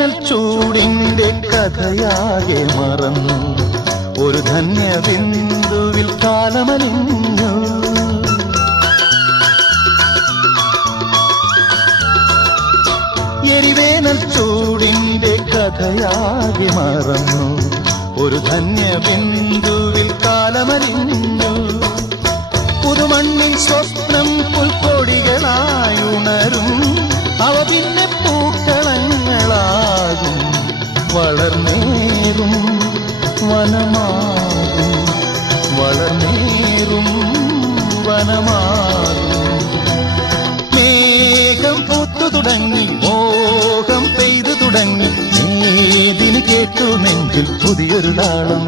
എരിവേനൽ ചൂടിന്റെ കഥയാകെ മറന്നു ഒരു ധന്യ ബിന്ദുവിൽ കാലമലിഞ്ഞു എരിവേനൽ ചൂടിന്റെ കഥയാകെ മറന്നു ഒരു ധന്യ ബിന്ദുവിൽ കാലമലിഞ്ഞു പുതുമണ്ണിൽ സ്വപ്നം പുൽക്കൊടികളായുണരും അവ പിന്നെ പൂക്കളങ്ങളാകും വളർന്നേറും വനമാകും വളർന്നേറും വനമാകും മേഘം പൂത്തു തുടങ്ങി മോഹം പെയ്തു തുടങ്ങി ഏതിന് കേട്ടു നെഞ്ചിൽ പുതിയൊരു താളം